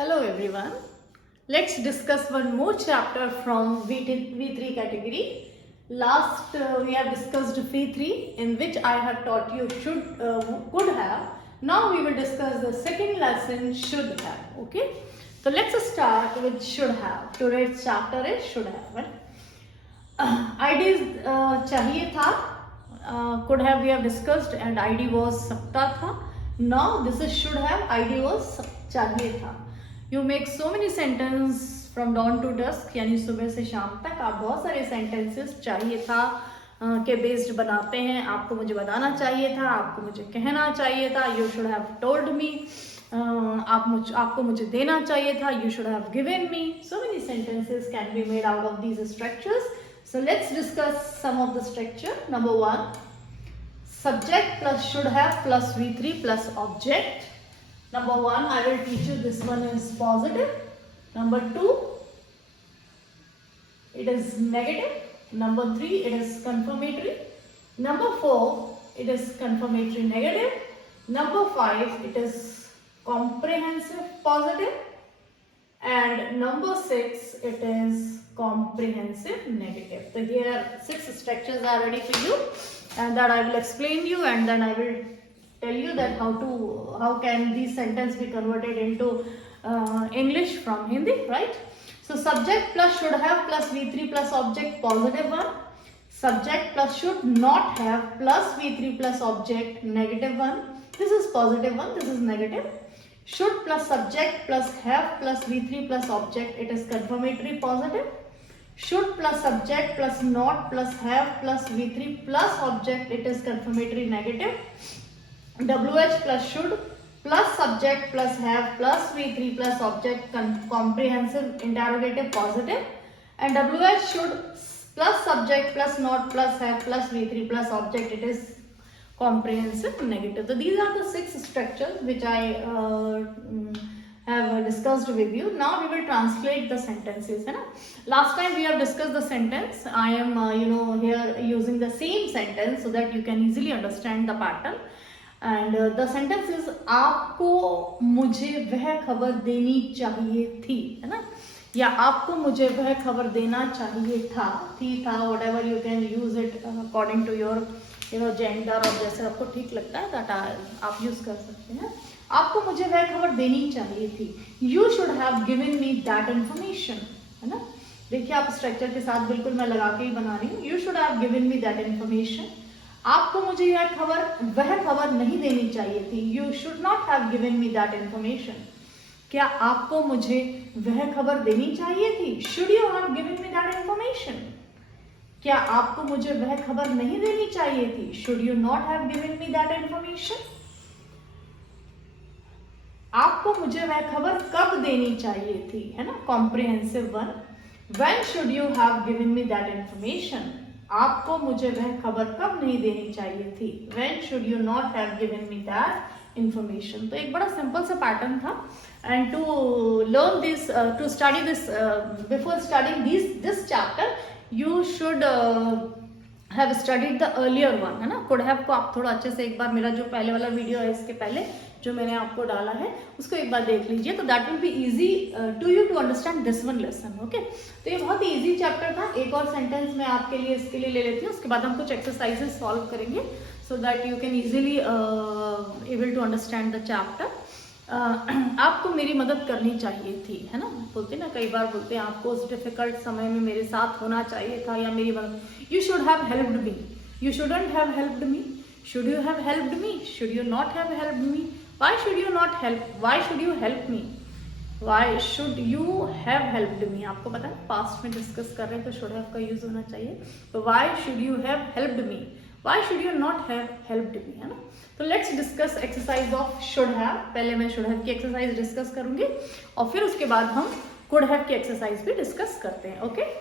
Hello everyone. Let's discuss one more chapter from V3 category. Last we have discussed V3 in which I have taught you could have. Now we will discuss the second lesson should have. Okay. So let's start with should have. Today's chapter is should have. Right? ID चाहिए था. Could have we have discussed and ID was सकता था. Now this is should have. ID was चाहिए था. You make so many sentences from dawn to dusk, यानी सुबह से शाम तक आप बहुत सारे sentences चाहिए था के बेस्ड बनाते हैं. आपको मुझे बताना चाहिए था, आपको मुझे कहना चाहिए था. You should have told me. आपको मुझे देना चाहिए था. You should have given me. So many sentences can be made out of these structures. So let's discuss some of the structure. Number 1, subject plus should have plus V3 plus object. Number 1, I will teach you, this one is positive. Number 2, it is negative. Number 3, it is confirmatory. Number 4, it is confirmatory negative. Number 5, it is comprehensive positive. And number 6, it is comprehensive negative. So here 6 structures are ready for you, and that I will explain you, and then I will tell you that how can these sentence be converted into English from Hindi, right? So subject plus should have plus V3 plus object, positive one. Subject plus should not have plus V3 plus object, negative one. This is positive one, this is negative. Should plus subject plus have plus V3 plus object, it is confirmatory positive. Should plus subject plus not plus have plus V3 plus object, it is confirmatory negative. WH plus should plus subject plus have plus V3 plus object, comprehensive interrogative positive. And WH should plus subject plus not plus have plus V3 plus object, it is comprehensive negative. So these are the 6 structures which I have discussed with you. Now we will translate the sentences. Last time we have discussed the sentence. I am here using the same sentence so that you can easily understand the pattern. And the sentence is आपको मुझे वह खबर देनी चाहिए थी, है ना, या आपको मुझे वह खबर देना चाहिए था. थी, था, whatever you can use it according to your gender और जैसे आपको ठीक लगता है that आप यूज कर सकते हैं. आपको मुझे वह खबर देनी चाहिए थी. You should have given me that information, है ना. देखिए आप स्ट्रक्चर के साथ बिल्कुल मैं लगा के ही बना रही हूँ. You should have given me that information. आपको मुझे वह खबर नहीं देनी चाहिए थी. You should not have given me that information. क्या आपको मुझे वह खबर देनी चाहिए थी? Should you have given me that information? क्या आपको मुझे वह खबर नहीं देनी चाहिए थी? Should you not have given me that information? आपको मुझे वह खबर कब देनी चाहिए थी, है ना, comprehensive one. When should you have given me that information? आपको मुझे वह खबर कब नहीं देनी चाहिए थी. When should you not have given me that information? तो एक बड़ा सिंपल सा पैटर्न था. And to learn this, to study this, before studying this chapter, you should have studied the earlier one, है ना. Could have को आप थोड़ा अच्छे से एक बार मेरा जो पहले वाला वीडियो है इसके पहले जो मैंने आपको डाला है उसको एक बार देख लीजिए. तो that will be easy to you to understand this one lesson. Okay, तो ये बहुत ही इजी चैप्टर था. एक और सेंटेंस मैं आपके लिए इसके लिए ले लेती हूँ, उसके बाद हम कुछ एक्सरसाइजेस सॉल्व करेंगे so that you can easily able to understand the chapter. आपको मेरी मदद करनी चाहिए थी, है ना. बोलते ना, कई बार बोलते हैं आपको उस डिफिकल्ट समय में मेरे साथ होना चाहिए था या मेरी मदद. You should have helped me. You shouldn't have helped me. Should you have helped me. Should you not have helped me. Why should you not help? Why should you help me? Why should you have helped me? आपको पता है past में discuss कर रहे हैं तो should have का use होना चाहिए. तो why should you have helped me? Why should you not have helped me? है ना. तो let's discuss exercise of should have. पहले मैं शुड हैव की एक्सरसाइज डिस्कस करूंगी और फिर उसके बाद हम कुड हैव की एक्सरसाइज भी डिस्कस करते हैं. Okay,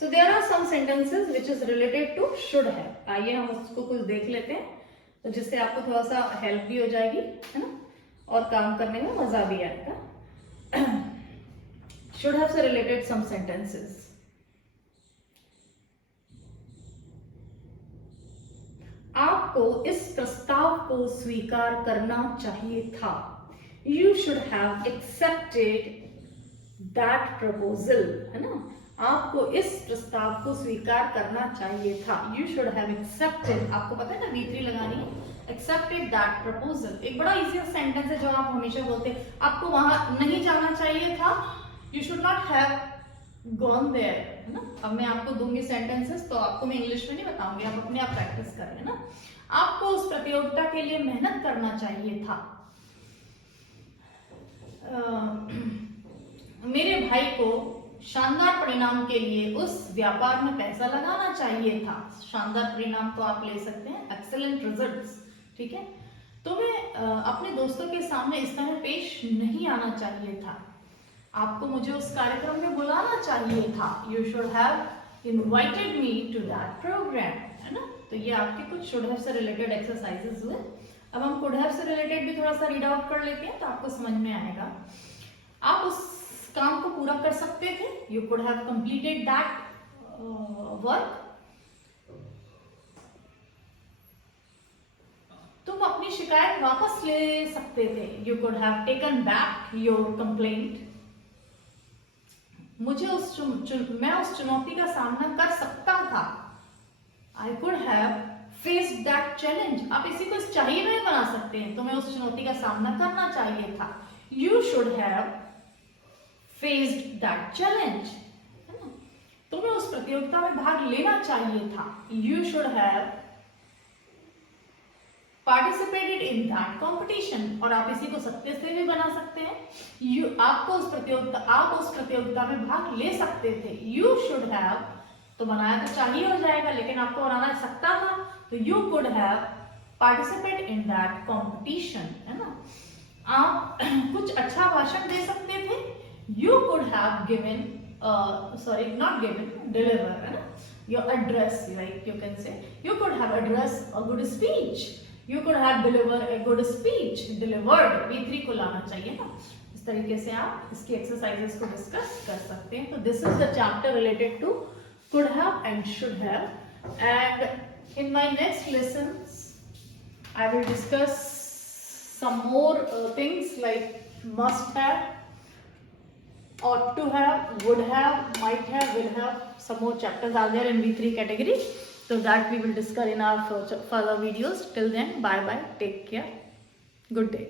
So there are some sentences which is related to should have. आइए हम उसको कुछ देख लेते हैं तो जिससे आपको थोड़ा सा हेल्प भी हो जाएगी, है ना, और काम करने में मजा भी आएगा. Should have से related some sentences. आपको इस प्रस्ताव को स्वीकार करना चाहिए था। You should have accepted that proposal, है ना। आपको इस प्रस्ताव को स्वीकार करना चाहिए था। You should have accepted, आपको पता है ना V3 लगानी है। Accepted that proposal एक बड़ा इजी सेंटेंस है जो आप हमेशा बोलते हैं। आपको वहां नहीं जाना चाहिए था। You should not have gone there, है ना। अब मैं आपको दूंगी सेंटेंसेस, तो आपको मैं इंग्लिश में नहीं बताऊंगी, आप अपने आप प्रैक्टिस करें ना। आपको उस प्रतियोगिता के लिए मेहनत करना चाहिए था। मेरे भाई को शानदार परिणाम के लिए उस व्यापार में पैसा लगाना चाहिए था। शानदार परिणाम को आप ले सकते हैं एक्सेलेंट रिजल्ट्स, ठीक है। तुम्हें अपने दोस्तों के सामने इस तरह पेश नहीं आना चाहिए था। आपको मुझे उस कार्यक्रम में बुलाना चाहिए था। You should have invited me to that program, है ना। तो ये आपके कुछ should have से रिलेटेड एक्सरसाइजेस हुए। अब हम could have से रिलेटेड भी थोड़ा सा रीड आउट कर लेते हैं तो आपको समझ में आएगा। आप उस काम को पूरा कर सकते थे। You could have completed that work. तुम अपनी शिकायत वापस ले सकते थे। You could have taken back your complaint. मैं उस चुनौती का सामना कर सकता था। I could have faced that challenge. आप इसी को चाहिए में बना सकते हैं। तो मैं उस चुनौती का सामना करना चाहिए था। You should have faced that challenge, है ना। तुम्हें उस प्रतियोगिता में भाग लेना चाहिए था। You should have participated in that competition. और आप इसी को सत्य से भी बना सकते हैं। आप उस प्रतियोगिता में भाग ले सकते थे। You should have, तो बनाया तो चाहिए हो जाएगा, लेकिन आपको बनाना सकता था, तो you could have participated in that competition, है ना। आप कुछ अच्छा भाषण दे सकते थे। You could have given, not given, deliver, है ना। Your address, right? You can say you could have addressed a good speech. You could have delivered a good speech. Delivered V3 को लाना चाहिए ना। इस तरीके से आप इसकी एक्सरसाइजेस को डिस्कस कर सकते हैं। तो this is the chapter related to could have and should have. And in my next lessons, I will discuss some more things like must have, ought to have, would have, might have, will have. Some more chapters are there in V3 category. So that we will discuss in our further videos. Till then, bye bye. Take care. Good day.